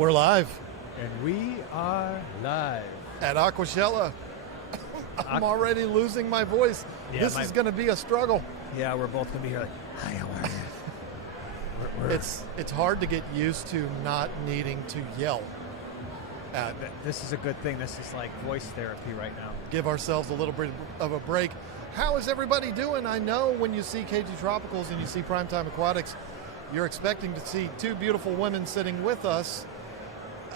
We're live And we are live. at Aquashella. I'm already losing my voice. Yeah, this is going to be a struggle. Yeah, we're both going to be here like, hi, how are you? It's hard to get used to not needing to yell. This is a good thing. This is like voice therapy right now. Give ourselves a little bit of a break. How is everybody doing? I know when you see KGTropicals and you see Prime Time Aquatics, you're expecting to see two beautiful women sitting with us.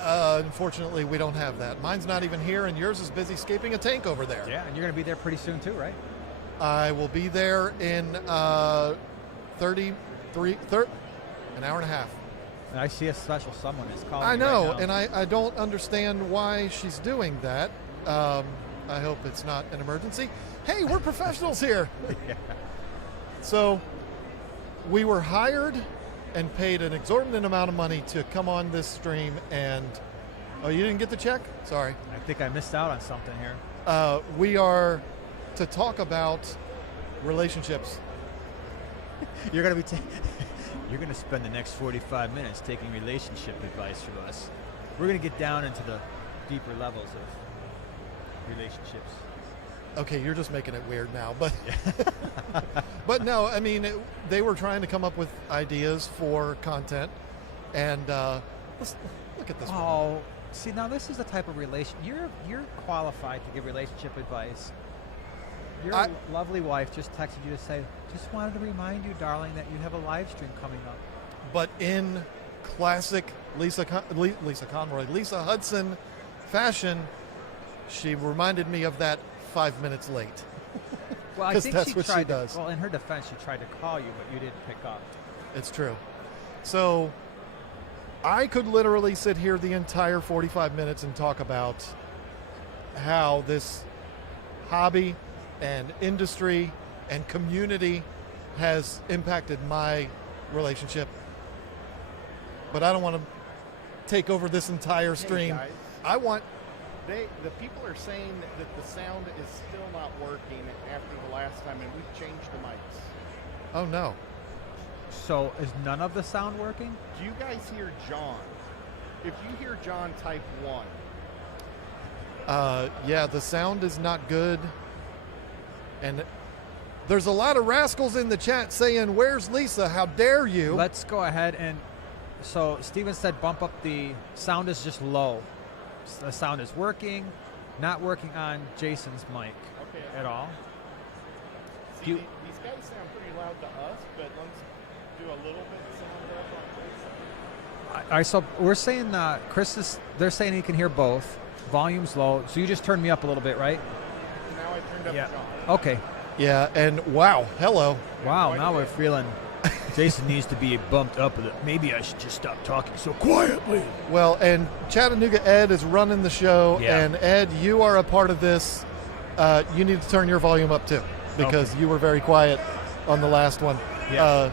Unfortunately, we don't have that. Mine's not even here, and yours is busy scaping a tank over there. Yeah, and you're going to be there pretty soon too, right? I will be there in an hour and a half. And I see a special someone is calling I me know, right now. and I don't understand why she's doing that. I hope it's not an emergency. Hey, we're professionals here. Yeah. So we were hired and paid an exorbitant amount of money to come on this stream, and oh, you didn't get the check? Sorry. I think I missed out on something here. We are to talk about relationships. You're going to be you're going to spend the next 45 minutes taking relationship advice from us. We're going to get down into the deeper levels of relationships. Okay, you're just making it weird now, but but no, I mean, they were trying to come up with ideas for content, and let's look at this one. Oh, see, now this is the type of relation you're qualified to give relationship advice. Your lovely wife just texted you to say, just wanted to remind you, darling, that you have a live stream coming up. But in classic Lisa Hudson fashion, she reminded me of that 5 minutes late. Well, I think that's she what tried she does. Well, in her defense, she tried to call you, but you didn't pick up. It's true. So I could literally sit here the entire 45 minutes and talk about how this hobby and industry and community has impacted my relationship. But I don't want to take over this entire stream. Hey guys, I want... the people are saying that the sound is still not working after the last time, and we've changed the mics. Oh, no. So is none of the sound working? Do you guys hear John? If you hear John, type 1. Yeah, the sound is not good. And there's a lot of rascals in the chat saying, where's Lisa? How dare you? Let's go ahead and... So Steven said bump up the sound is just low. The sound is working, not working on Jason's mic at all. See, these guys sound pretty loud to us, but let's do a little bit of sound up on Jason. All right, so we're saying they're saying he can hear both. Volume's low, so you just turned me up a little bit, right? Now I turned up John. Okay. Yeah, and wow, hello. Wow, now we're feeling Jason needs to be bumped up. Maybe I should just stop talking so quietly. Well, and Chattanooga Ed is running the show, and Ed, you are a part of this. You need to turn your volume up too, because you were very quiet on the last one. Yeah.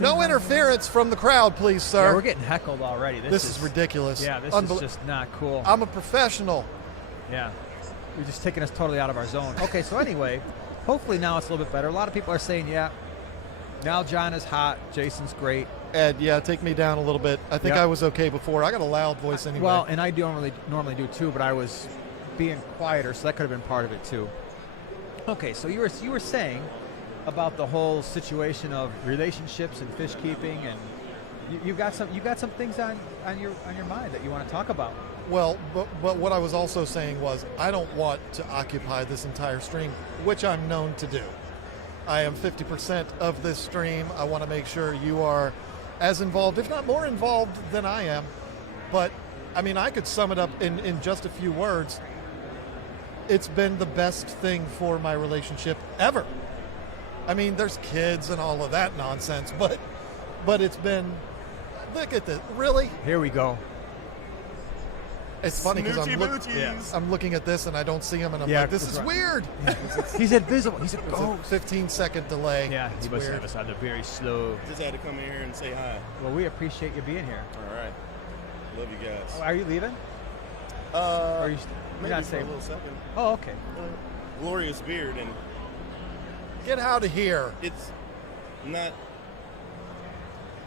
No interference from the crowd, please, sir. Yeah, we're getting heckled already. This is ridiculous. Yeah, this is just not cool. I'm a professional. Yeah. You're just taking us totally out of our zone. Okay, so anyway, hopefully now it's a little bit better. A lot of people are saying, yeah, now John is hot, Jason's great. Ed, yeah, take me down a little bit. I think I was okay before. I got a loud voice anyway. Well, and I don't normally do too, but I was being quieter, so that could have been part of it too. Okay, so you were saying about the whole situation of relationships and fish keeping, and you got some things on your mind that you want to talk about. Well, but what I was also saying was I don't want to occupy this entire stream, which I'm known to do. I am 50% of this stream. I want to make sure you are as involved, if not more involved than I am. But, I mean, I could sum it up in just a few words. It's been the best thing for my relationship ever. I mean, there's kids and all of that nonsense, but it's been, look at this, really? Here we go. It's funny because I'm looking at this and I don't see him, and I'm like, this is weird. He's invisible. He's a ghost. 15-second delay. Yeah, it's he must weird. have us on the very slow. Just had to come in here and say hi. Well, we appreciate you being here. All right. Love you guys. Oh, are you leaving? Or are you maybe not for saying? a little second. Oh, okay. Glorious beard, and get out of here. It's not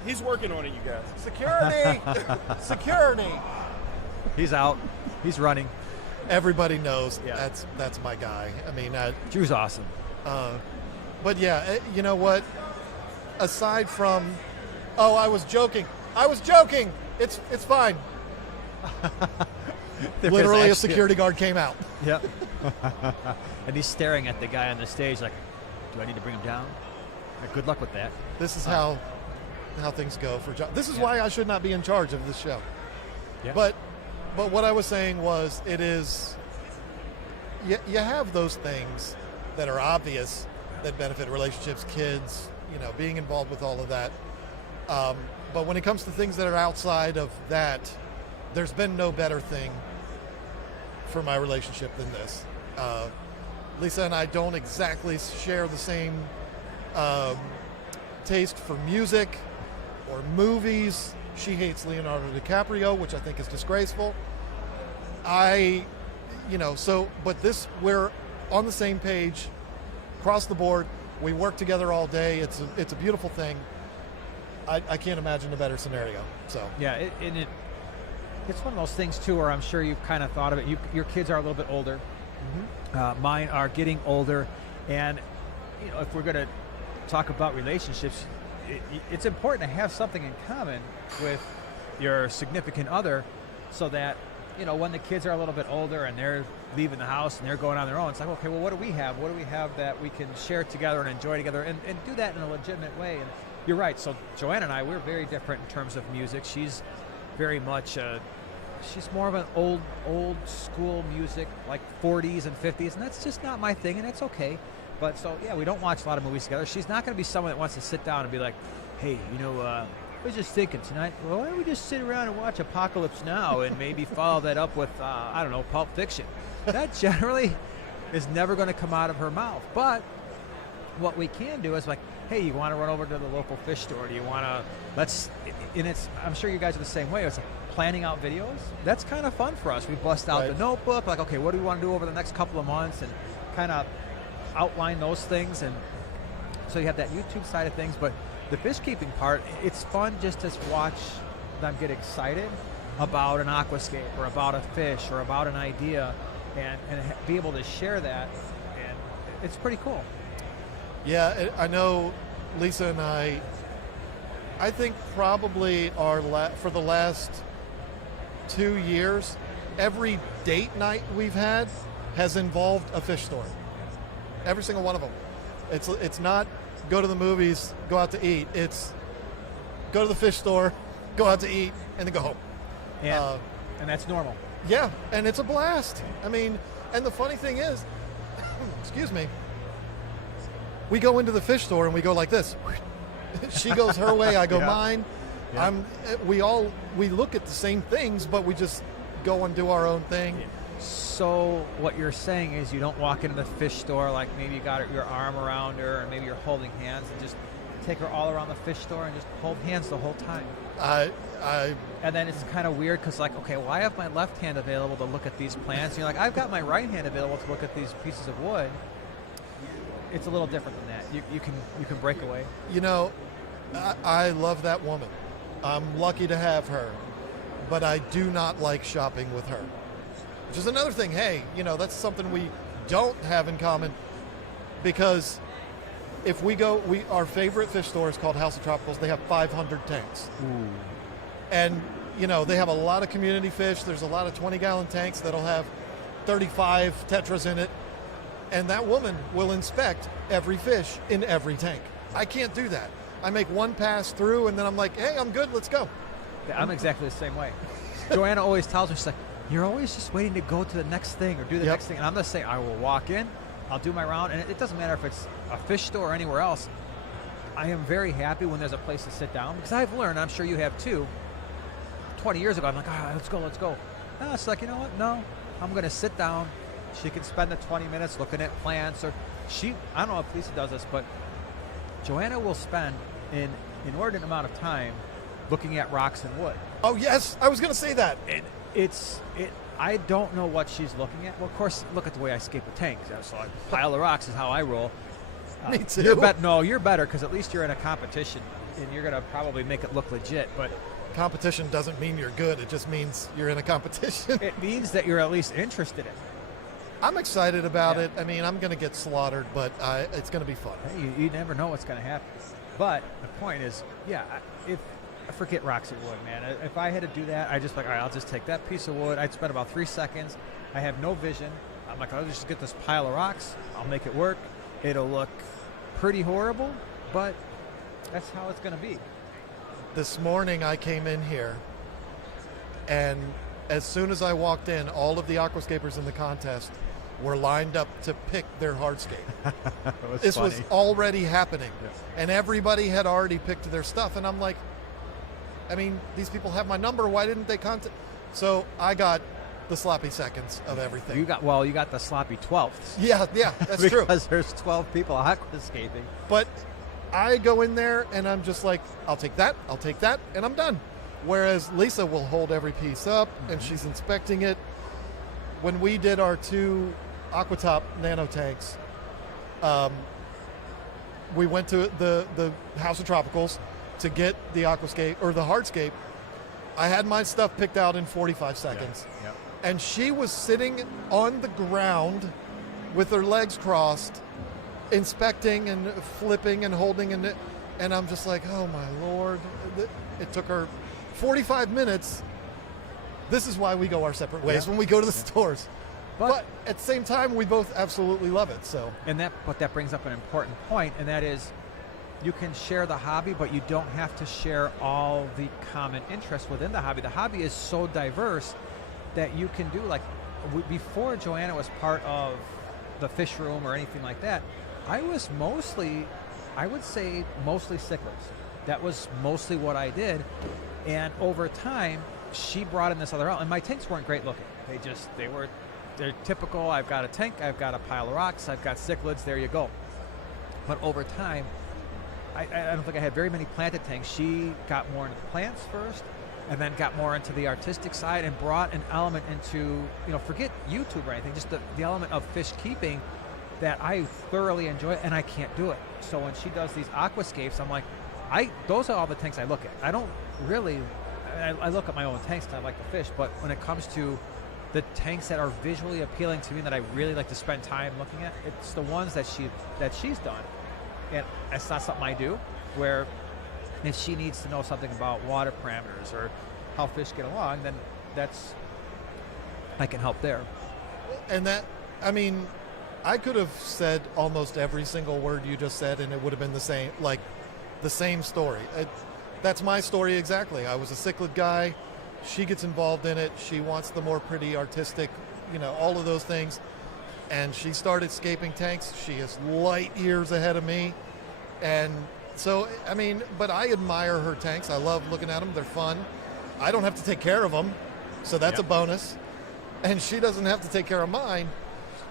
He's working on it, you guys. Security! Security! He's out. He's running. Everybody knows Yeah. that's my guy. I mean, Drew's awesome. but yeah, you know what? Aside from, oh, I was joking. It's fine. There's Literally, a actually- security guard came out. Yep. And he's staring at the guy on the stage like, do I need to bring him down? Like, good luck with that. This is how things go for John. This is why I should not be in charge of this show. Yeah. But what I was saying was, it is, you have those things that are obvious that benefit relationships, kids, you know, being involved with all of that. But when it comes to things that are outside of that, there's been no better thing for my relationship than this. Lisa and I don't exactly share the same taste for music or movies. She hates Leonardo DiCaprio, which I think is disgraceful. But we're on the same page across the board. We work together all day. It's a beautiful thing. I can't imagine a better scenario. So Yeah, it's one of those things too where I'm sure you've kind of thought of it. Your kids are a little bit older. Mine are getting older, and you know, if we're going to talk about relationships, it's important to have something in common with your significant other, so that you know when the kids are a little bit older and they're leaving the house and they're going on their own, it's like, okay, well, what do we have? What do we have that we can share together and enjoy together, and do that in a legitimate way? And you're right. So Joanna and I, we're very different in terms of music. She's very much she's more of an old school music, like 40s and 50s, and that's just not my thing, and it's okay. But so yeah, we don't watch a lot of movies together. She's not going to be someone that wants to sit down and be like, hey, you know, I was just thinking tonight, well, why don't we just sit around and watch Apocalypse Now and maybe follow that up with I don't know, Pulp Fiction. That generally is never going to come out of her mouth. But what we can do is like, hey, you want to run over to the local fish store? Do you want to, I'm sure you guys are the same way. It's like planning out videos. That's kind of fun for us. We bust out the notebook, like, okay, what do we want to do over the next couple of months, and kind of outline those things. And so you have that YouTube side of things, but the fish keeping part, it's fun just to watch them get excited about an aquascape or about a fish or about an idea, and be able to share that, and it's pretty cool. yeah, I know Lisa and I think probably for the last 2 years, every date night we've had has involved a fish store. Every single one of them. It's not go to the movies, go out to eat. It's go to the fish store, go out to eat, and then go home. And that's normal. Yeah, and it's a blast. I mean, and the funny thing is, excuse me, we go into the fish store and we go like this. She goes her way, I go mine. Yeah. We look at the same things, but we just go and do our own thing. So what you're saying is you don't walk into the fish store like maybe you got your arm around her and maybe you're holding hands, and just take her all around the fish store and just hold hands the whole time. And then it's kind of weird because like, okay, well, I have my left hand available to look at these plants. And you're like, I've got my right hand available to look at these pieces of wood. It's a little different than that. You can break away. You know, I love that woman. I'm lucky to have her, but I do not like shopping with her. Which is another thing. Hey, you know, that's something we don't have in common, because if we go, our favorite fish store is called House of Tropicals. They have 500 tanks. Ooh. And, you know, they have a lot of community fish. There's a lot of 20-gallon tanks that'll have 35 tetras in it. And that woman will inspect every fish in every tank. I can't do that. I make one pass through, and then I'm like, hey, I'm good, let's go. Yeah, I'm exactly the same way. Joanna always tells me, she's like, you're always just waiting to go to the next thing or do the next thing. And I'm just saying, I will walk in, I'll do my round, and it doesn't matter if it's a fish store or anywhere else. I am very happy when there's a place to sit down, because I've learned, I'm sure you have too, 20 years ago, I'm like, let's go. No, it's like, you know what? No, I'm going to sit down. She can spend the 20 minutes looking at plants, or I don't know if Lisa does this, but Joanna will spend an inordinate amount of time looking at rocks and wood. Oh, yes, I was going to say that. I don't know what she's looking at. Well, of course, look at the way I scape a tank. So a pile of rocks is how I roll. Me too. You're better because at least you're in a competition. and you're gonna probably make it look legit, but Competition doesn't mean you're good. It just means you're in a competition. it means that you're at least interested in it. I'm excited about Yeah. it. I mean, I'm going to get slaughtered, but it's going to be fun. Hey, you never know what's gonna happen. But the point is, yeah, if I forget rocks and wood, man. If I had to do that, I just like, all right, I'll just take that piece of wood. I'd spend about 3 seconds. I have no vision. I'm like, I'll just get this pile of rocks. I'll make it work. It'll look pretty horrible, but that's how it's gonna be. This morning I came in here, and as soon as I walked in, all of the aquascapers in the contest were lined up to pick their hardscape. This was already happening, and everybody had already picked their stuff, and I'm like, I mean, these people have my number. Why didn't they contact? So I got the sloppy seconds of everything. You got the sloppy 12ths. Yeah, that's true. Because there's 12 people aquascaping. But I go in there and I'm just like, I'll take that, and I'm done. Whereas Lisa will hold every piece up and she's inspecting it. When we did our 2 Aquatop nano tanks, we went to the House of Tropicals to get the aquascape or the hardscape. I had my stuff picked out in 45 seconds. Yep. And she was sitting on the ground with her legs crossed, inspecting and flipping and holding, and I'm just like, oh my Lord. It took her 45 minutes. This is why we go our separate ways when we go to the stores. But at the same time, we both absolutely love it. So, But that brings up an important point, and that is, you can share the hobby, but you don't have to share all the common interests within the hobby. The hobby is so diverse that you can do, like, before Joanna was part of the fish room or anything like that, I was mostly cichlids. That was mostly what I did. And over time, she brought in this other element. And my tanks weren't great looking. They're typical. I've got a tank, I've got a pile of rocks, I've got cichlids, there you go. But over time, I don't think I had very many planted tanks. She got more into the plants first, and then got more into the artistic side and brought an element into, forget YouTube or anything, just the element of fish keeping that I thoroughly enjoy, and I can't do it. So when she does these aquascapes, I'm like, those are all the tanks I look at. I don't really, I look at my own tanks because I like to fish, but when it comes to the tanks that are visually appealing to me that I really like to spend time looking at, it's the ones that she's done. And it's not something I do, where if she needs to know something about water parameters or how fish get along, then I can help there. And I could have said almost every single word you just said, and it would have been the same story. That's my story exactly. I was a cichlid guy. She gets involved in it. She wants the more pretty, artistic, all of those things. And she started scaping tanks. She is light years ahead of me. And so, but I admire her tanks. I love looking at them. They're fun. I don't have to take care of them, so that's a bonus. And she doesn't have to take care of mine.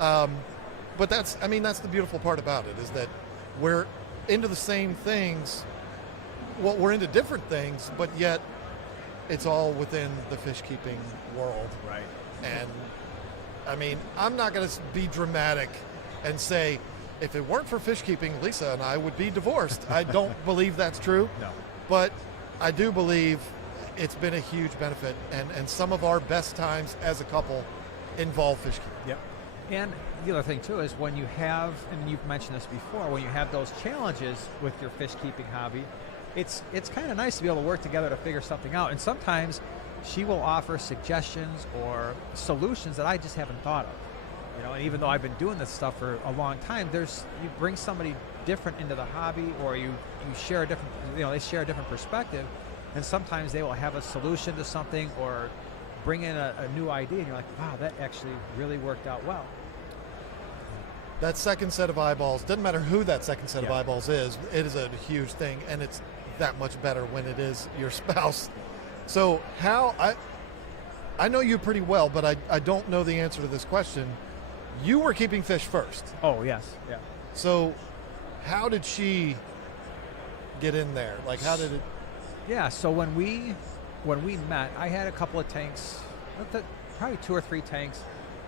But that's the beautiful part about it, is that we're into the same things. Well, we're into different things, but yet it's all within the fish keeping world. Right. And I'm not going to be dramatic and say, if it weren't for fish keeping, Lisa and I would be divorced. I don't believe that's true. No. But I do believe it's been a huge benefit, and some of our best times as a couple involve fish keeping. Yep. And the other thing too is when you have, and you've mentioned this before, when you have those challenges with your fish keeping hobby, it's kind of nice to be able to work together to figure something out. And sometimes she will offer suggestions or solutions that I just haven't thought of. And even though I've been doing this stuff for a long time, you bring somebody different into the hobby, or you share a different, they share a different perspective, and sometimes they will have a solution to something or bring in a new idea, and you're like, wow, that actually really worked out well. That second set of eyeballs, doesn't matter who that second set of eyeballs is, it is a huge thing, and it's that much better when it is your spouse. So I know you pretty well, but I don't know the answer to this question. You were keeping fish first. Oh, yes. Yeah. So how did she get in there? Like, how did it? Yeah, so when we met, I had a couple of tanks, probably 2 or 3 tanks,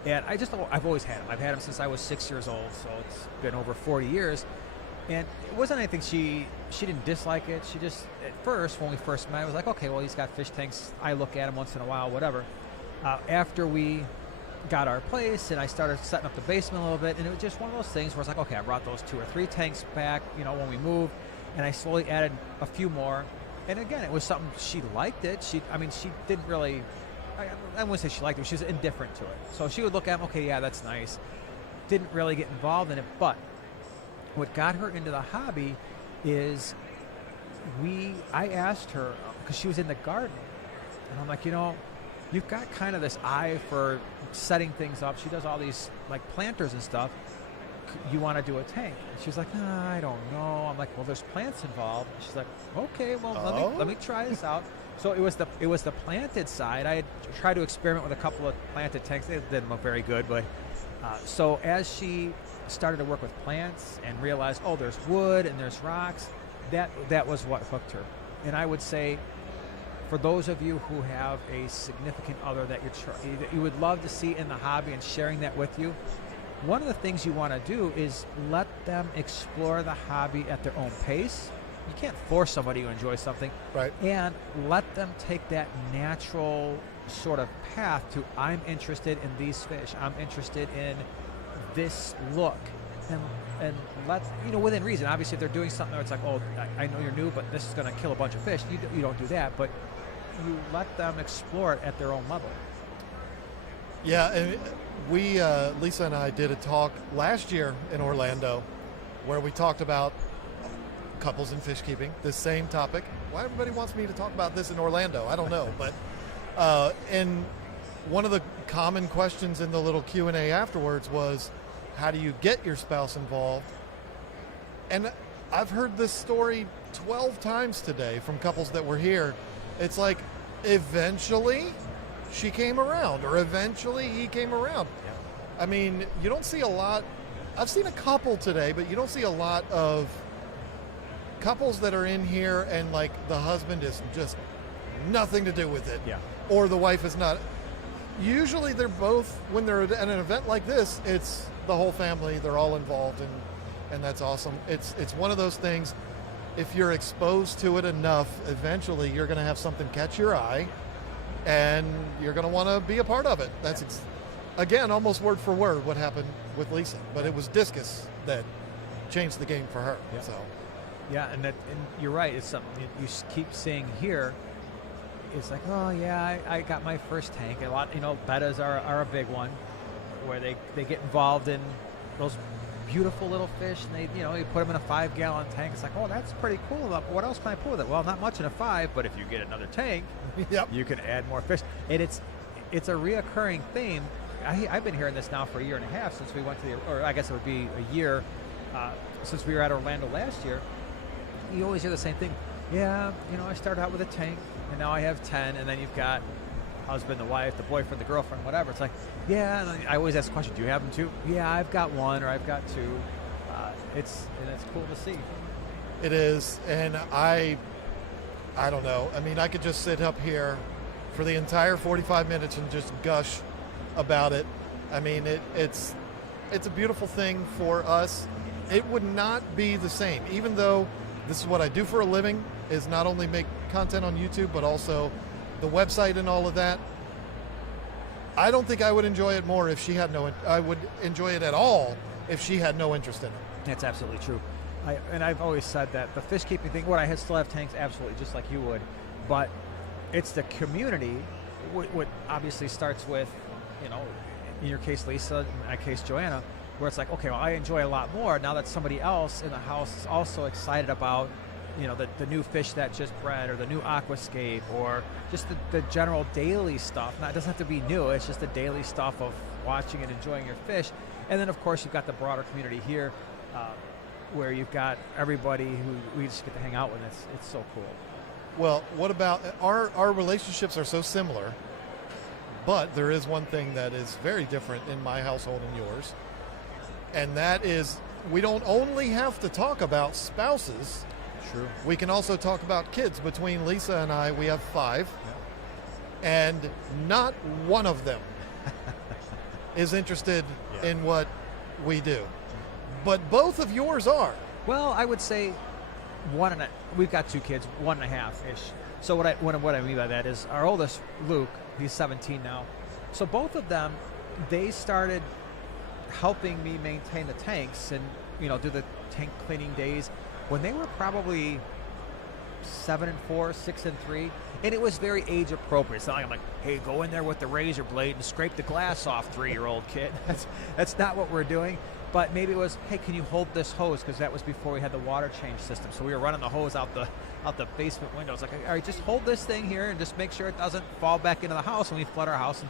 and I've always had them. I've had them since I was 6 years old, so it's been over 40 years. And it wasn't anything she didn't dislike it. She just, at first, when we first met, I was like, okay, well, he's got fish tanks. I look at him once in a while, whatever. After we got our place and I started setting up the basement a little bit, and it was just one of those things where it's like, okay, I brought those 2 or 3 tanks back, when we moved, and I slowly added a few more. And again, it was something, she liked it. She didn't really, I wouldn't say she liked it, she was indifferent to it. So she would look at them, okay, yeah, that's nice. Didn't really get involved in it, but what got her into the hobby is I asked her, because she was in the garden, and I'm like, you've got kind of this eye for setting things up. She does all these like planters and stuff. You want to do a tank? And she was like, nah, I don't know. I'm like, well, there's plants involved. She's like, okay, well, let me try this out. So it was the planted side. I had tried to experiment with a couple of planted tanks. They didn't look very good, but so as she started to work with plants and realized, oh, there's wood and there's rocks, that was what hooked her. And I would say, for those of you who have a significant other that you would love to see in the hobby and sharing that with you, one of the things you want to do is let them explore the hobby at their own pace. You can't force somebody to enjoy something. Right. And let them take that natural sort of path to, I'm interested in these fish. I'm interested in this look. And let, within reason. Obviously, if they're doing something where it's like, oh, I know you're new, but this is going to kill a bunch of fish, you don't do that. But you let them explore it at their own level. Yeah, and Lisa and I did a talk last year in Orlando where we talked about couples in fish keeping, this same topic. Why everybody wants me to talk about this in Orlando, I don't know. But and one of the common questions in the little Q&A afterwards was, how do you get your spouse involved? And I've heard this story 12 times today from couples that were here. It's like, eventually she came around, or eventually he came around. Yeah. I mean, you don't see a lot. I've seen a couple today, but you don't see a lot of couples that are in here and like the husband is just nothing to do with it. Yeah. Or the wife is not. Usually they're both, when they're at an event like this, it's the whole family, they're all involved, and that's awesome. It's one of those things, if you're exposed to it enough, eventually you're going to have something catch your eye, and you're going to want to be a part of it. That's, again, almost word for word what happened with Lisa, but it was discus that changed the game for her. Yeah. So. Yeah, and you're right. It's something you keep seeing here. It's like, oh yeah, I got my first tank. A lot, bettas are a big one, where they get involved in those beautiful little fish, and they you put them in a 5-gallon tank. It's like, oh, that's pretty cool. What else can I put with it? Well, not much in a 5, but if you get another tank, yep, you can add more fish. And it's a reoccurring theme. I've been hearing this now for a year and a half since we went to or I guess it would be a year since we were at Orlando last year. You always hear the same thing. Yeah, I started out with a tank, and now I have 10, and then you've got husband, the wife, the boyfriend, the girlfriend, whatever. It's like, yeah, and I always ask the question, do you have them too? Yeah, I've got 1 or I've got 2. It's cool to see. It is, and I don't know. I mean, I could just sit up here for the entire 45 minutes and just gush about it. I mean, it's a beautiful thing for us. It would not be the same, even though this is what I do for a living, is not only make content on YouTube, but also the website and all of that. I don't think I would enjoy it more if she had I would enjoy it at all if she had no interest in it. That's absolutely true. I've always said that the fish keeping thing, I still have tanks, absolutely, just like you would, but it's the community, what obviously starts with, in your case, Lisa, in my case, Joanna, where it's like, okay, well, I enjoy a lot more now that somebody else in the house is also excited about, the new fish that just bred, or the new aquascape, or just the general daily stuff. Now, it doesn't have to be new, it's just the daily stuff of watching and enjoying your fish. And then, of course, you've got the broader community here, where you've got everybody who we just get to hang out with. It's so cool. Well, what about our relationships are so similar, but there is one thing that is very different in my household and yours, and that is we don't only have to talk about spouses. True. We can also talk about kids. Between Lisa and I, we have 5, and not one of them is interested in what we do. But both of yours are. Well, I would say we've got 2 kids, 1.5-ish. So what I mean by that is our oldest, Luke, he's 17 now. So both of them, they started helping me maintain the tanks and, do the tank cleaning days when they were probably 7 and 4, 6 and 3, and it was very age appropriate. It's not like I'm like, hey, go in there with the razor blade and scrape the glass off, 3-year-old kid. That's not what we're doing. But maybe it was, hey, can you hold this hose? Because that was before we had the water change system. So we were running the hose out the basement window. It's like, all right, just hold this thing here and just make sure it doesn't fall back into the house when we flood our house. And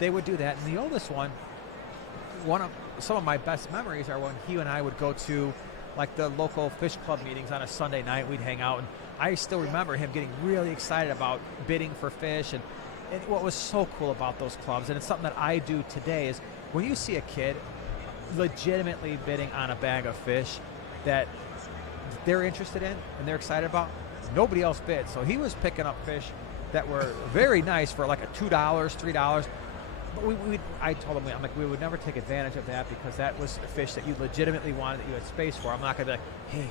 they would do that. And the oldest one, some of my best memories are when he and I would go to like the local fish club meetings on a Sunday night. We'd hang out, and I still remember him getting really excited about bidding for fish. And what was so cool about those clubs, and it's something that I do today, is when you see a kid legitimately bidding on a bag of fish that they're interested in and they're excited about, nobody else bid. So he was picking up fish that were very nice for like a $2, $3. But I told him, I'm like, we would never take advantage of that because that was a fish that you legitimately wanted, that you had space for. I'm not going to be like, hey,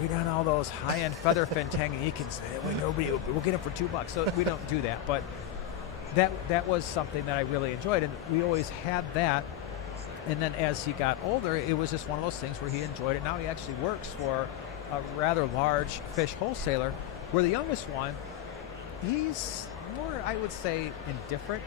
read on all those high-end featherfin Tanganyikans. We'll get them for $2. So we don't do that. But that was something that I really enjoyed, and we always had that. And then as he got older, it was just one of those things where he enjoyed it. Now he actually works for a rather large fish wholesaler, where the youngest one, he's more, I would say, indifferent.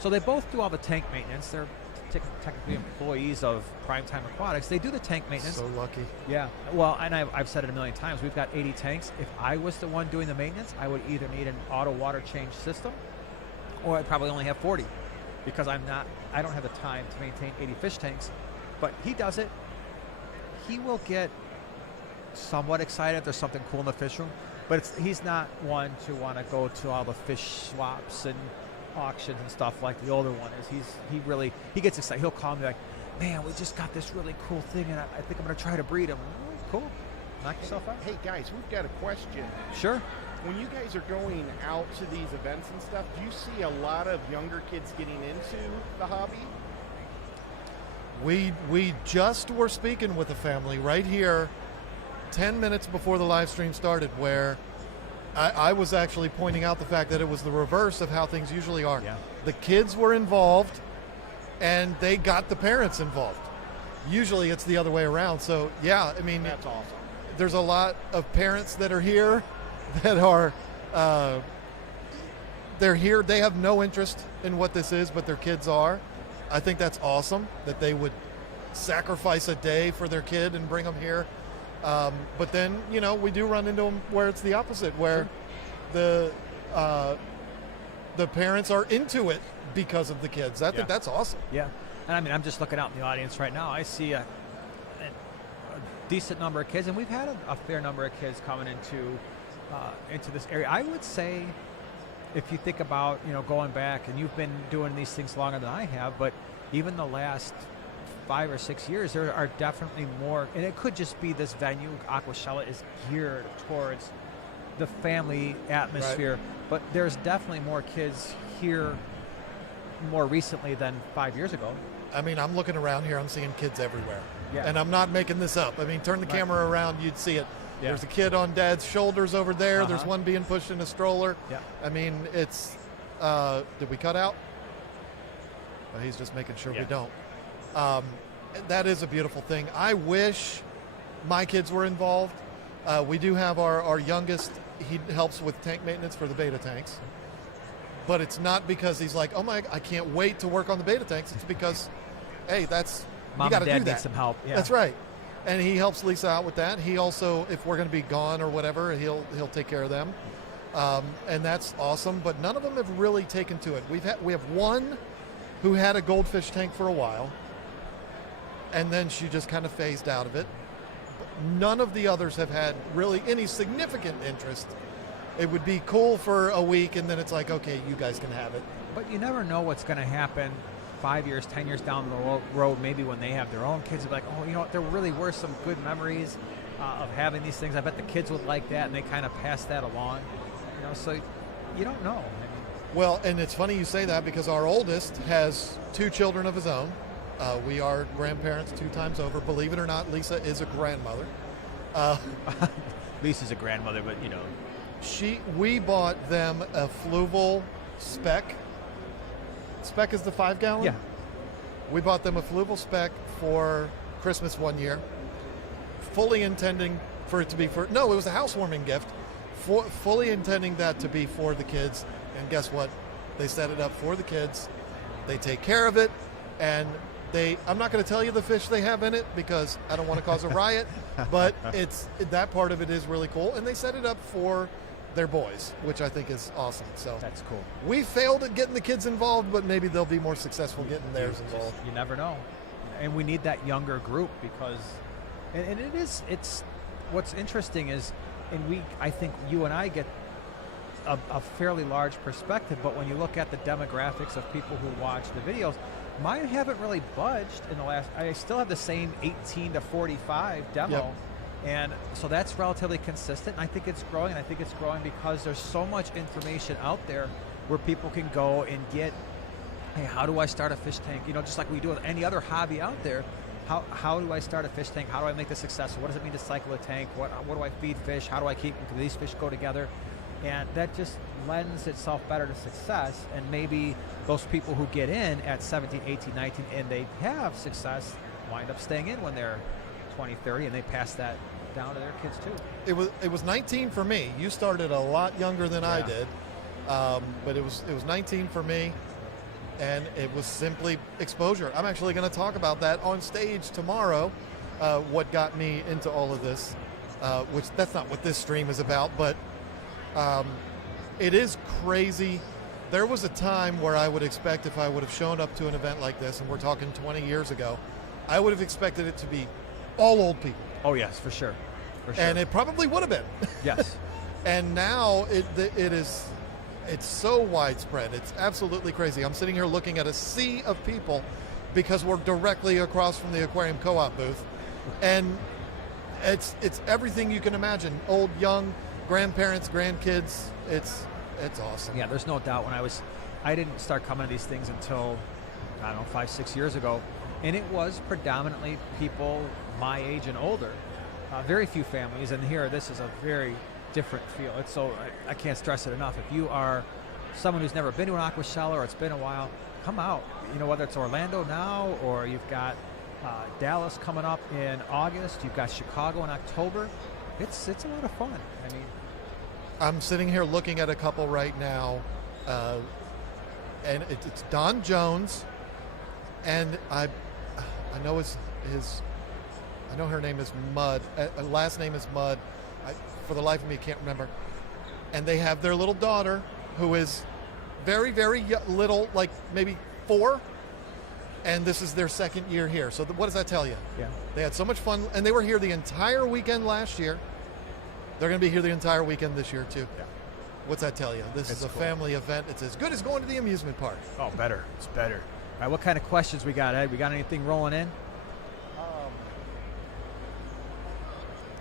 So they both do all the tank maintenance. They're technically employees of Prime Time Aquatics. They do the tank maintenance. So lucky. Yeah. Well, and I've said it a million times. We've got 80 tanks. If I was the one doing the maintenance, I would either need an auto water change system, or I'd probably only have 40, because I don't have the time to maintain 80 fish tanks. But he does it. He will get somewhat excited if there's something cool in the fish room, but he's not one to want to go to all the fish swaps and auctions and stuff like the older one is. He gets excited. He'll call me like, man, we just got this really cool thing, and I think I'm going to try to breed him. Cool. Knock yourself out. Hey guys, we've got a question. Sure. When you guys are going out to these events and stuff, do you see a lot of younger kids getting into the hobby? We just were speaking with a family right here 10 minutes before the live stream started, where I was actually pointing out the fact that it was the reverse of how things usually are. Yeah. The kids were involved and they got the parents involved. Usually it's the other way around. So yeah, I mean, That's awesome. there's a lot of parents that are here that are they're here, they have no interest in what this is, but their kids are. I think that's awesome that they would sacrifice a day for their kid and bring them here. But then, we do run into them where it's the opposite, where the parents are into it because of the kids. I think that's awesome. Yeah. And I mean, I'm just looking out in the audience right now. I see a decent number of kids, and we've had a fair number of kids coming into this area. I would say, if you think about, going back, and you've been doing these things longer than I have, but even the last 5 or 6 years, there are definitely more, and it could just be this venue, Aquashella, is geared towards the family atmosphere, right. But there's definitely more kids here more recently than 5 years ago. I mean, I'm looking around here, I'm seeing kids everywhere. Yeah. And I'm not making this up. I mean, turn the camera around, you'd see it. Yeah. There's a kid on Dad's shoulders over there. There's one being pushed in a stroller. Yeah. I mean, it's, did we cut out? Well, he's just making sure we don't. That is a beautiful thing. I wish my kids were involved. We do have our youngest, he helps with tank maintenance for the beta tanks. But it's not because he's like, I can't wait to work on the beta tanks. It's because, hey, Mom you got to do and Dad that. need some help. Yeah. That's right. And he helps Lisa out with that. He also, if we're going to be gone or whatever, he'll take care of them. And that's awesome. But none of them have really taken to it. We have one who had a goldfish tank for a while, and then she just kind of phased out of it. But none of the others have had really any significant interest. It would be cool for a week, and then it's like, okay, you guys can have it. But you never know what's going to happen 5 years, 10 years down the road, maybe when they have their own kids. They'll be like, you know what, there really were some good memories of having these things. I bet the kids would like that, and they kind of pass that along. So you don't know. Well, and it's funny you say that, because our oldest has 2 children of his own. We are grandparents 2 times over. Believe it or not, Lisa is a grandmother. Lisa's a grandmother, but you know. We bought them a fluval spec. Spec is the 5-gallon? Yeah. We bought them a fluval spec for Christmas one year, fully intending for it to be no, it was a housewarming gift, fully intending that to be for the kids. And guess what? They set it up for the kids. They take care of it, and I'm not going to tell you the fish they have in it because I don't want to cause a riot, but that part of it is really cool. And they set it up for their boys, which I think is awesome. So that's cool. We failed at getting the kids involved, but maybe they'll be more successful getting theirs involved. You never know. And we need that younger group because, and it's what's interesting is, I think you and I get a fairly large perspective, but when you look at the demographics of people who watch the videos, mine haven't really budged in the last, I still have the same 18 to 45 demo. Yep. And so that's relatively consistent. And I think it's growing, and I think it's growing because there's so much information out there where people can go and get, hey, how do I start a fish tank? You know, just like we do with any other hobby out there. How do I start a fish tank? How do I make this successful? What does it mean to cycle a tank? What do I feed fish? How do I keep them? Do these fish go together? And that just lends itself better to success. And maybe those people who get in at 17, 18, 19, and they have success wind up staying in when they're 20, 30, and they pass that down to their kids too. It was 19 for me. You started a lot younger than I did, but it was 19 for me, and it was simply exposure. I'm actually going to talk about that on stage tomorrow. What got me into all of this, which that's not what this stream is about, but it is crazy. There was a time where I would expect if I would have shown up to an event like this, and we're talking 20 years ago, I would have expected it to be all old people. Oh yes, for sure. For sure. And it probably would have been. Yes. And now it's so widespread. It's absolutely crazy. I'm sitting here looking at a sea of people because we're directly across from the aquarium co-op booth, and it's everything you can imagine. Old, young, grandparents, grandkids. It's awesome. Yeah, there's no doubt. I didn't start coming to these things until, I don't know, 5, 6 years ago. And it was predominantly people my age and older. Very few families, and here this is a very different feel. It's so, I can't stress it enough. If you are someone who's never been to an aqua cellar or it's been a while, come out. You know, whether it's Orlando now or you've got Dallas coming up in August, you've got Chicago in October. It's a lot of fun. I mean, I'm sitting here looking at a couple right now, and it's Don Jones, and I know I know her name is Mud. Last name is Mud. For the life of me, can't remember. And they have their little daughter, who is very, very little, like maybe 4. And this is their second year here. So what does that tell you? Yeah. They had so much fun, and they were here the entire weekend last year. They're going to be here the entire weekend this year too. Yeah. What's that tell you? This is a family event. It's as good as going to the amusement park. Oh, better. It's better. All right, what kind of questions we got, Ed? We got anything rolling in?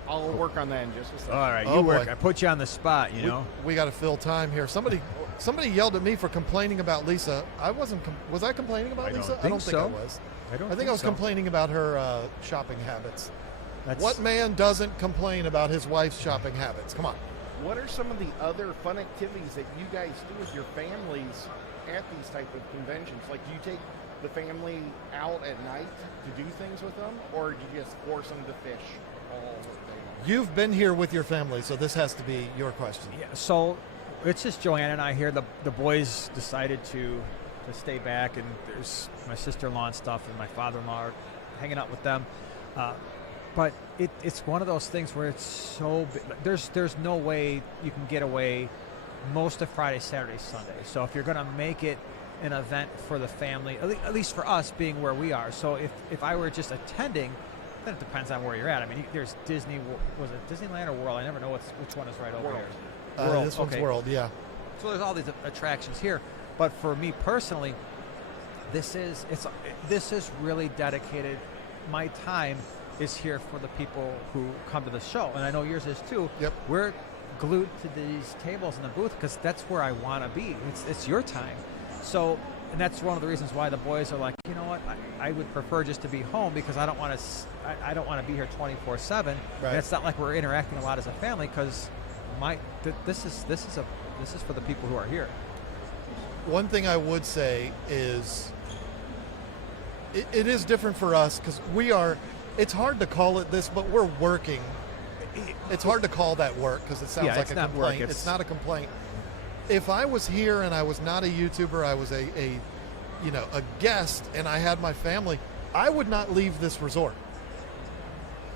I'll work on that in just a second. All right, Oh, you work. boy. I put you on the spot, you know. We got to fill time here. Somebody yelled at me for complaining about Lisa. I wasn't. Was I complaining about Lisa? I don't think I was. I think I was complaining about her shopping habits. What man doesn't complain about his wife's shopping habits? Come on. What are some of the other fun activities that you guys do with your families at these type of conventions? Like, do you take the family out at night to do things with them, or do you just force them to fish all day long? You've been here with your family, so this has to be your question. Yeah, so it's just Joanna and I here. The boys decided to stay back, and there's my sister-in-law and stuff, and my father-in-law are hanging out with them. But it's one of those things where it's so big. There's no way you can get away most of Friday, Saturday, Sunday. So if you're going to make it an event for the family, at least for us being where we are. So if I were just attending, then it depends on where you're at. I mean, there's Disney. Was it Disneyland or World? I never know which one is right over World. here. World. This one's Okay. World, yeah. So there's all these attractions here. But for me personally, this is really dedicated. My time is here for the people who come to the show, and I know yours is too. Yep. We're glued to these tables in the booth because that's where I want to be. It's your time. So and that's one of the reasons why the boys are like, you know what, I would prefer just to be home because I don't want to. I don't want to be here 24/7. Right. And it's not like we're interacting a lot as a family because this is for the people who are here. One thing I would say is it is different for us because it's hard to call it this, but we're working. It's hard to call that work because it sounds like a complaint. It's not a complaint. If I was here and I was not a YouTuber, I was a guest and I had my family, I would not leave this resort.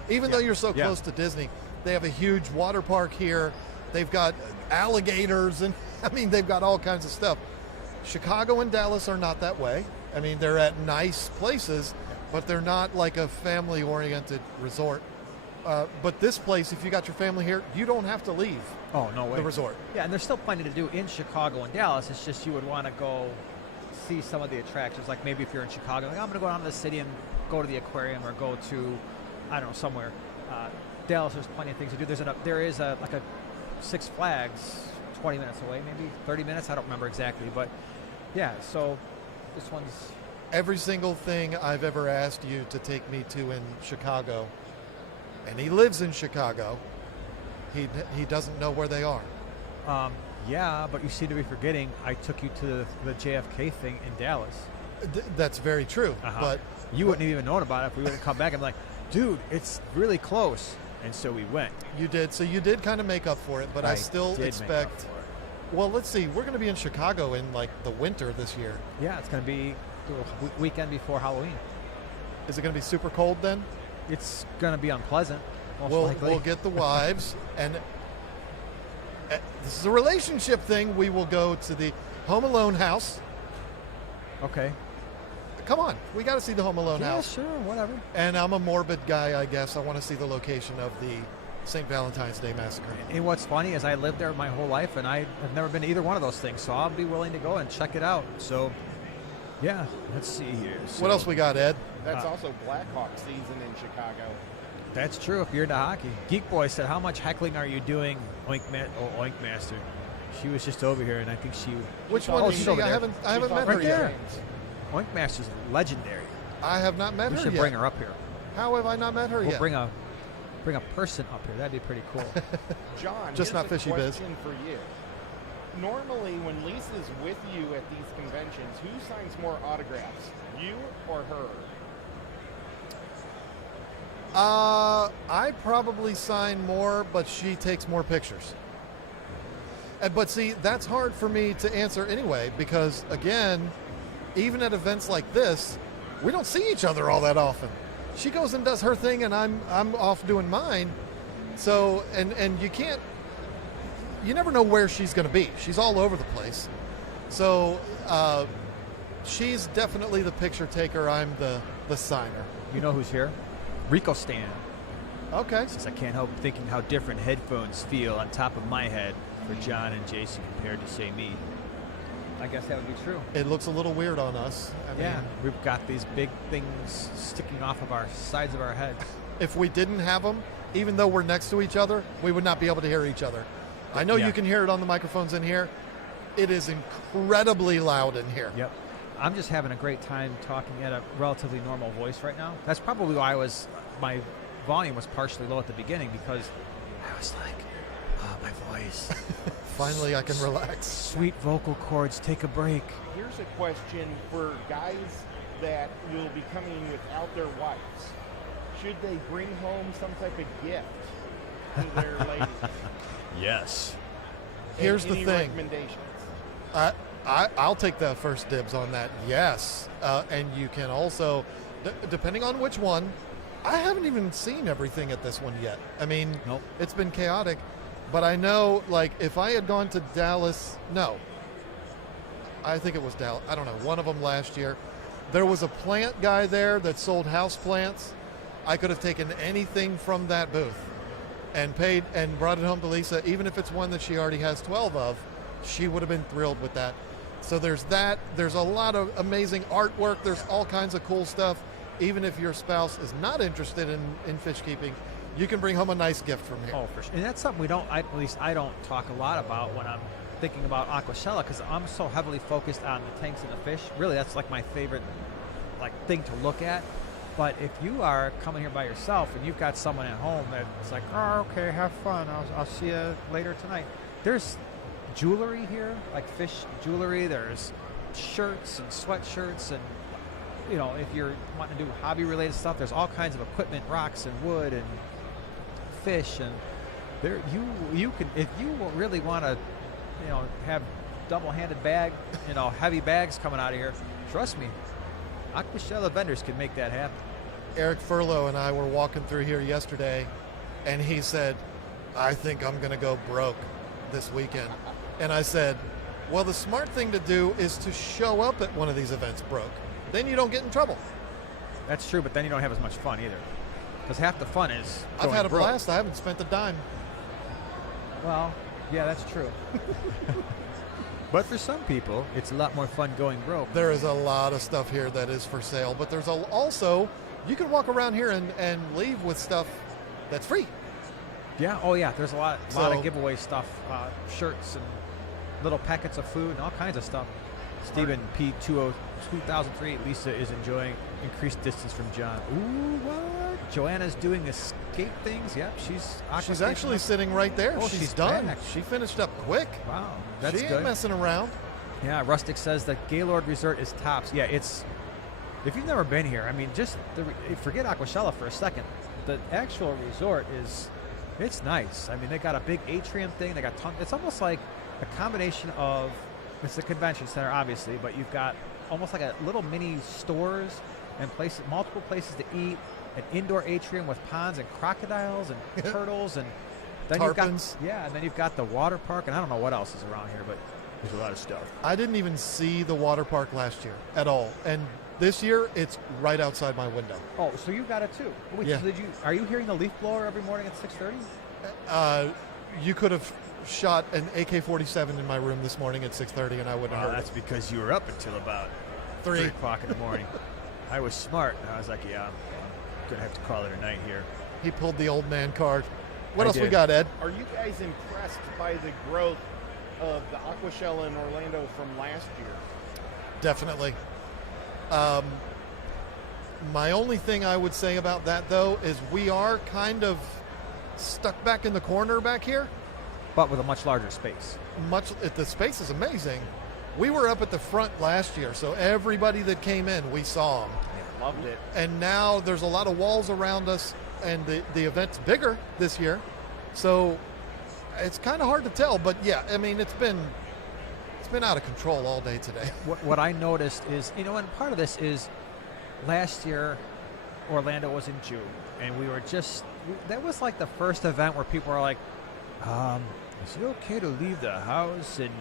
Even though you're so close to Disney, they have a huge water park here. They've got alligators and they've got all kinds of stuff. Chicago and Dallas are not that way. They're at nice places, but they're not like a family-oriented resort. But this place, if you got your family here, you don't have to leave. Oh, no way. The resort. Yeah, and there's still plenty to do in Chicago and Dallas. It's just you would want to go see some of the attractions. Like maybe if you're in Chicago, like I'm going to go down to the city and go to the aquarium or go to, I don't know, somewhere. Dallas, there's plenty of things to do. There is a Six Flags 20 minutes away, maybe 30 minutes. I don't remember exactly, but yeah. So this one's every single thing I've ever asked you to take me to in Chicago, and he lives in Chicago. He doesn't know where they are. Yeah, but you seem to be forgetting I took you to the JFK thing in Dallas. That's very true. But you wouldn't have even known about it if we wouldn't come back and be like, dude, it's really close. And so we went. You did. So you did kind of make up for it, but I still expect. Well, let's see. We're going to be in Chicago in like the winter this year. Yeah, it's going to be the weekend before Halloween. Is it going to be super cold then? It's going to be unpleasant. We'll get the wives, and this is a relationship thing. We will go to the Home Alone house. Okay. Come on, we got to see the Home Alone house. Yeah, sure, whatever. And I'm a morbid guy, I guess. I want to see the location of the St. Valentine's Day Massacre. And what's funny is I lived there my whole life, and I have never been to either one of those things, so I'll be willing to go and check it out. So, yeah, let's see here. So, what else we got, Ed? That's also Blackhawk season in Chicago. That's true if you're into hockey. Geek Boy said, how much heckling are you doing, Oink Master? She was just over here, and I think she... Which one is she? I haven't met her yet. Oink Master's legendary. I have not met her yet. We should bring her up here. How have I not met her yet? Bring a person up here. That'd be pretty cool. John, just not fishy biz. Question for you. Normally, when Lisa's with you at these conventions, who signs more autographs, you or her? I probably sign more, but she takes more pictures. But see, that's hard for me to answer anyway, because again, even at events like this, we don't see each other all that often. She goes and does her thing, and I'm off doing mine. So, and you never know where she's going to be. She's all over the place. So, she's definitely the picture taker. I'm the signer. You know who's here? Rico Stan. Okay. Since I can't help thinking how different headphones feel on top of my head for John and Jason compared to, say, me. I guess that would be true. It looks a little weird on us. I mean, we've got these big things sticking off of our sides of our head. If we didn't have them, even though we're next to each other, we would not be able to hear each other. I know you can hear it on the microphones in here. It is incredibly loud in here. Yep. I'm just having a great time talking at a relatively normal voice right now. That's probably why my volume was partially low at the beginning, because I was like, oh, my voice. Finally, I can relax. Sweet vocal cords, take a break. Here's a question for guys that will be coming without their wives. Should they bring home some type of gift to their ladies? Yes. Here's the Any thing. recommendations? I'll take the first dibs on that. Yes. And you can also, depending on which one, I haven't even seen everything at this one yet. I mean, nope. It's been chaotic. But I know, like, if I had gone to Dallas, I think it was Dallas. I don't know, one of them last year. There was a plant guy there that sold house plants. I could have taken anything from that booth and paid and brought it home to Lisa, even if it's one that she already has 12 of. She would have been thrilled with that. So there's that. There's a lot of amazing artwork. There's all kinds of cool stuff. Even if your spouse is not interested in fish keeping, you can bring home a nice gift from here. Oh, for sure. And that's something at least I don't talk a lot about when I'm thinking about Aquashella because I'm so heavily focused on the tanks and the fish. Really, that's like my favorite like thing to look at. But if you are coming here by yourself and you've got someone at home that's like, oh, okay, have fun. I'll see you later tonight. There's jewelry here, like fish jewelry. There's shirts and sweatshirts, and you know, if you're wanting to do hobby-related stuff, there's all kinds of equipment, rocks and wood and fish, and there you can, if you really want to, you know, have double-handed bag, you know, heavy bags coming out of here. Trust me, Aquashella vendors can make that happen. Eric Furlow and I were walking through here yesterday, and he said, I think I'm going to go broke this weekend. And I said, well, the smart thing to do is to show up at one of these events broke. Then you don't get in trouble. That's true, but then you don't have as much fun either. Because half the fun is I've had a broke. blast. I haven't spent a dime. Well, yeah, that's true. But for some people, it's a lot more fun going broke. There is a lot of stuff here that is for sale, but there's also, you can walk around here and leave with stuff that's free. Yeah, oh yeah, there's a lot of giveaway stuff, shirts and little packets of food and all kinds of stuff. Stephen P. 2003, Lisa is enjoying increased distance from John. Ooh, what? Joanna's doing escape things. Yep, she's actually sitting right there. Oh, she's done. back. She finished up quick. Wow, that's she good. ain't messing around. Yeah, Rustic says that Gaylord Resort is tops. Yeah, it's, if you've never been here, I mean, just forget Aquashella for a second. The actual resort it's nice. I mean, they got a big atrium thing. They got it's almost like a combination of, it's a convention center, obviously, but you've got almost like a little mini stores and multiple places to eat, an indoor atrium with ponds and crocodiles and turtles, and then Tarpons. and then you've got the water park, and I don't know what else is around here, but there's a lot of stuff. I didn't even see the water park last year at all, and this year it's right outside my window. Oh, so you got it too? Wait, Yeah. so are you hearing the leaf blower every morning at 6:30? You could have shot an AK-47 in my room this morning at 6:30, and I wouldn't have heard That's because you were up until about 3 o'clock in the morning. I was smart. I was like, yeah, I'm gonna have to call it a night here. He pulled the old man card. What I else we did. got, Ed? Are you guys impressed by the growth of the Aquashella in Orlando from last year? Definitely. My only thing I would say about that, though, is we are kind of stuck back in the corner back here. But with a much larger space. The space is amazing. We were up at the front last year, so everybody that came in, we saw them. Loved it. And now there's a lot of walls around us, and the event's bigger this year. So it's kind of hard to tell, but yeah, I mean, it's been out of control all day today. What I noticed is, you know, and part of this is last year Orlando was in June, and we were that was like the first event where people were like, is it okay to leave the house, and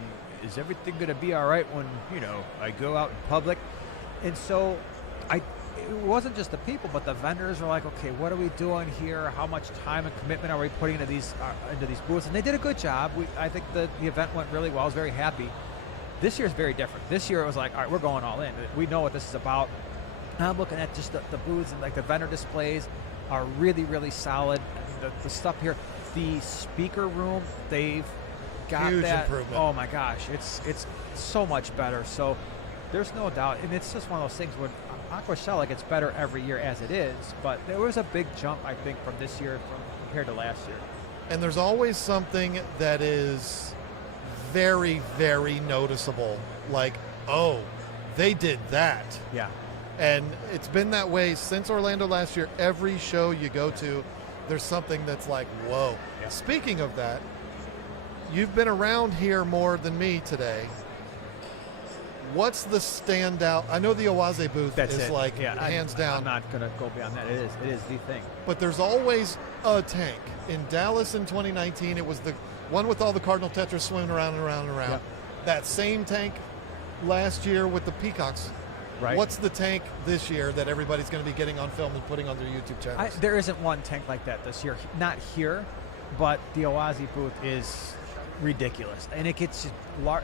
is everything going to be all right when, you know, I go out in public? And so it wasn't just the people, but the vendors were like, okay, what are we doing here? How much time and commitment are we putting into these booths? And they did a good job. I think the event went really well. I was very happy. This year's very different. This year it was like, all right, we're going all in. We know what this is about. And I'm looking at just the booths, and like the vendor displays are really, really solid. The stuff here, the speaker room, they've got Huge that. improvement. Oh my gosh, it's so much better. So there's no doubt, and it's just one of those things where Aquashella gets better every year as it is, but there was a big jump, I think, from this year compared to last year. And there's always something that is very, very noticeable, like, oh, they did that. Yeah. And it's been that way since Orlando last year. Every show you go to, there's something that's like, whoa. Yeah. Speaking of that, you've been around here more than me today. What's the standout? I know the Oase booth That's is it. like Yeah, hands down. I'm not going to go beyond that. It is the thing. But there's always a tank. In Dallas in 2019, it was the one with all the cardinal tetras swimming around and around and around. Yep. That same tank last year with the peacocks. Right. What's the tank this year that everybody's going to be getting on film and putting on their YouTube channels? There isn't one tank like that this year. Not here, but the Oase booth is ridiculous. And it gets large.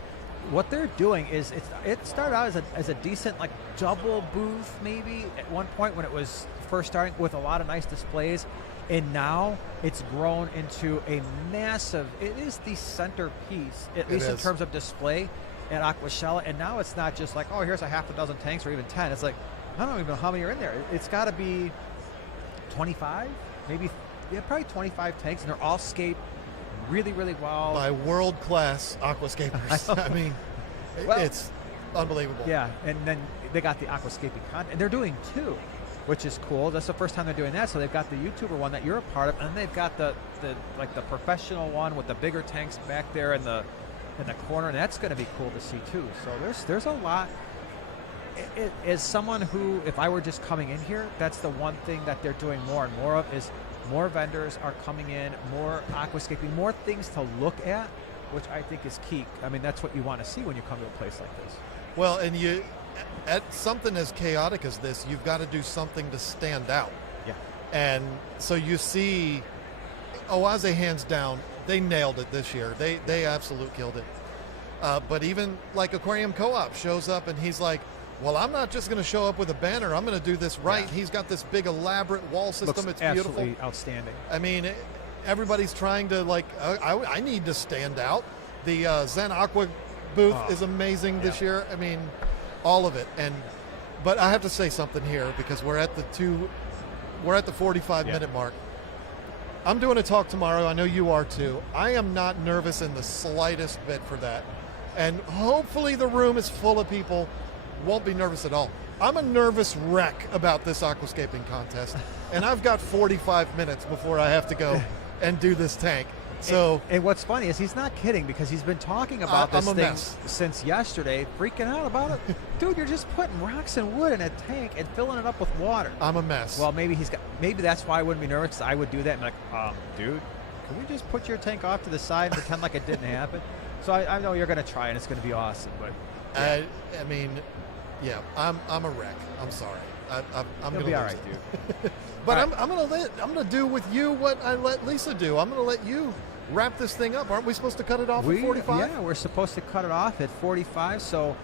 What they're doing is it started out as a decent like double booth maybe at one point when it was first starting with a lot of nice displays, And now it's grown into a massive, it is the centerpiece, at least in terms of display at Aquashella. And now it's not just like, oh, here's a half a dozen tanks or even 10. It's like, I don't even know how many are in there. It's got to be 25, maybe, yeah, probably 25 tanks, and they're all scaped really, really well. By world-class aquascapers. I mean, well, it's unbelievable. Yeah, and then they got the aquascaping content, and they're doing two, which is cool. That's the first time they're doing that. So they've got the YouTuber one that you're a part of, and they've got the professional one with the bigger tanks back there in the corner, and that's going to be cool to see too. So there's a lot. As someone who, if I were just coming in here, that's the one thing that they're doing more and more of, is more vendors are coming in, more aquascaping, more things to look at, which I think is key. I mean, that's what you want to see when you come to a place like this. Well, and you, at something as chaotic as this, you've got to do something to stand out. Yeah. And so you see, Oase, hands down, they nailed it this year. They absolutely killed it. But even like Aquarium Co-op shows up and he's like, well, I'm not just going to show up with a banner. I'm going to do this right. Yeah. He's got this big elaborate wall system. Looks it's beautiful. Absolutely outstanding. I mean, everybody's trying to like, I need to stand out. The Zen Aqua booth is amazing this year. I mean, all of it. But I have to say something here because we're at the 45-minute mark. I'm doing a talk tomorrow. I know you are too. I am not nervous in the slightest bit for that. And hopefully the room is full of people. Won't be nervous at all. I'm a nervous wreck about this aquascaping contest, and I've got 45 minutes before I have to go and do this tank. So, and what's funny is he's not kidding, because he's been talking about this thing since yesterday, freaking out about it. Dude, you're just putting rocks and wood in a tank and filling it up with water. I'm a mess. Well, maybe that's why I wouldn't be nervous. I would do that and be like, dude, can we just put your tank off to the side and pretend like it didn't happen? So I know you're going to try, and it's going to be awesome. But yeah. I mean, yeah, I'm a wreck. I'm sorry. I'm going to be all right, dude. But right. I'm going to do with you what I let Lisa do. I'm going to let you wrap this thing up. Aren't we supposed to cut it off at 45? Yeah, we're supposed to cut it off at 45. So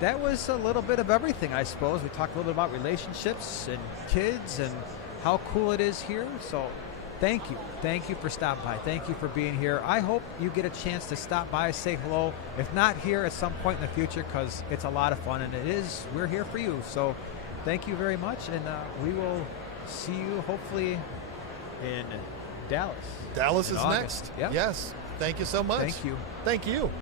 that was a little bit of everything, I suppose. We talked a little bit about relationships and kids and how cool it is here. So thank you. Thank you for stopping by. Thank you for being here. I hope you get a chance to stop by, say hello. If not here, at some point in the future, because it's a lot of fun, and we're here for you. So thank you very much, and we will see you hopefully in Dallas. Dallas is next. Yep. Yes. Thank you so much. Thank you. Thank you.